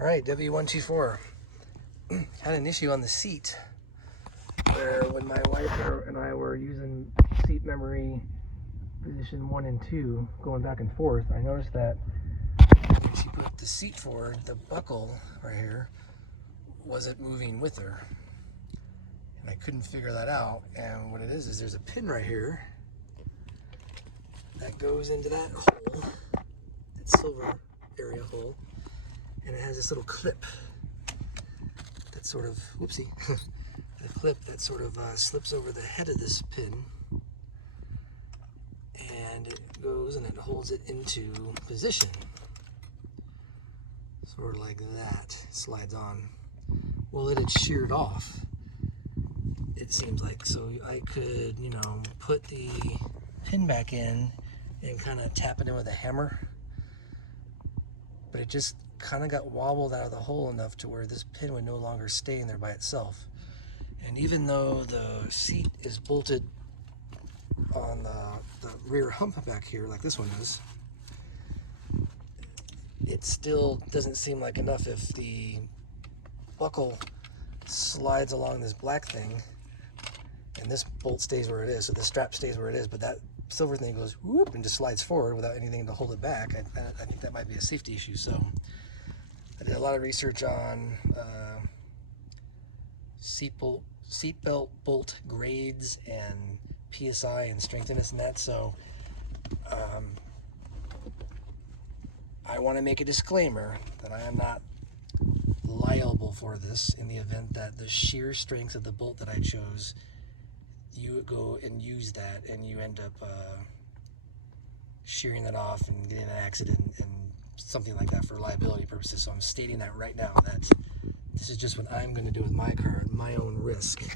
All right, W124. Had an issue on the seat where when my wife and I were using seat memory position 1 and 2, going back and forth, I noticed that when she put the seat forward, the buckle right here wasn't moving with her. And I couldn't figure that out. And what it is there's a pin right here that goes into that hole, that silver area hole, and it has this little clip that sort of, whoopsie, the clip that sort of slips over the head of this pin, and it goes and it holds it into position, sort of like that. It slides on. Well, it had sheared off, it seems like, so I could, put the pin back in and kind of tap it in with a hammer, but it just kind of got wobbled out of the hole enough to where this pin would no longer stay in there by itself. And even though the seat is bolted on the rear hump back here like this one is, it still doesn't seem like enough. If the buckle slides along this black thing and this bolt stays where it is, so the strap stays where it is, but that silver thing goes whoop and just slides forward without anything to hold it back, I think that might be a safety issue. So I did a lot of research on seatbelt bolt grades and PSI and strengthiness and that. So I want to make a disclaimer that I am not liable for this in the event that the shear strength of the bolt that I chose, you go and use that and you end up shearing that off and getting an accident and something like that for liability purposes. So I'm stating that right now, that this is just what I'm going to do with my car at my own risk, and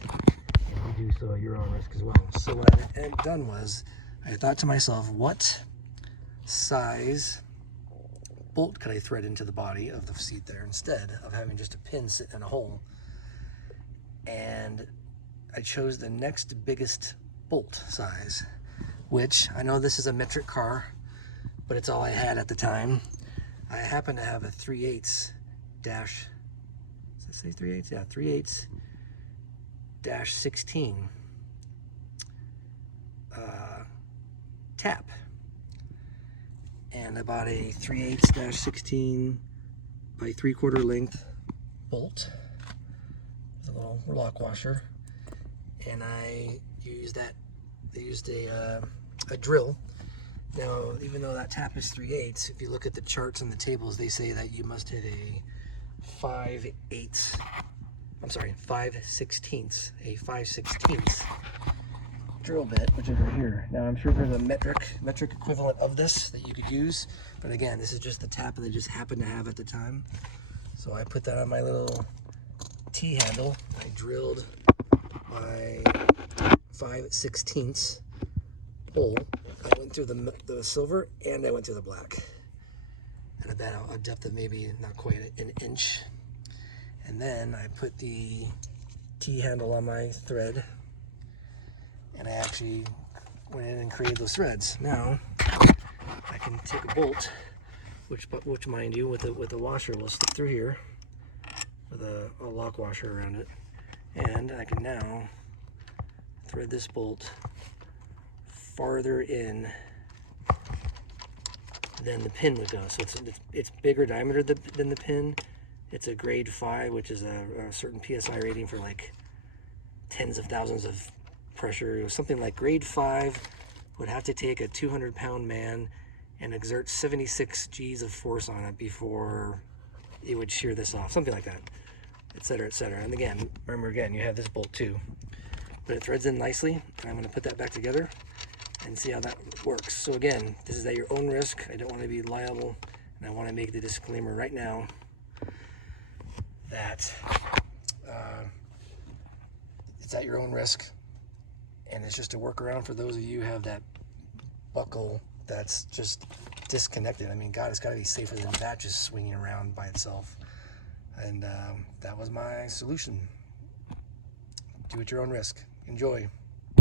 you do so at your own risk as well. So what I had done was, I thought to myself, what size bolt could I thread into the body of the seat there instead of having just a pin sit in a hole? And I chose the next biggest bolt size, which I know this is a metric car, but it's all I had at the time. I happen to have a 3/8 dash, does it say 3/8? Yeah, 3/8 dash 16 tap. And I bought a 3/8 dash 16 by 3/4 length bolt with a little lock washer. And I used that. I used a drill. Now, even though that tap is 3/8, if you look at the charts and the tables, they say that you must hit a 5/16, a 5/16 drill bit, which is right here. Now, I'm sure there's a metric equivalent of this that you could use, but again, this is just the tap that I just happened to have at the time. So I put that on my little T-handle. I drilled my 5/16 hole. I went through the silver and I went through the black at about a depth of maybe not quite an inch. And then I put the T-handle on my thread, and I actually went in and created those threads. Now I can take a bolt, which mind you, with a washer will slip through here with a lock washer around it, and I can now thread this bolt farther in than the pin would go. So it's bigger diameter than the pin. It's a grade 5, which is a certain PSI rating for like tens of thousands of pressure. Something like grade 5 would have to take a 200-pound man and exert 76 G's of force on it before it would shear this off. Something like that, etc., etc. And again, remember, you have this bolt too. But it threads in nicely, and I'm going to put that back together and see how that works. So again, this is at your own risk. I don't want to be liable, and I want to make the disclaimer right now that it's at your own risk, and it's just a workaround for those of you who have that buckle that's just disconnected. I mean, God, it's got to be safer than that just swinging around by itself. And that was my solution. Do at your own risk. Enjoy.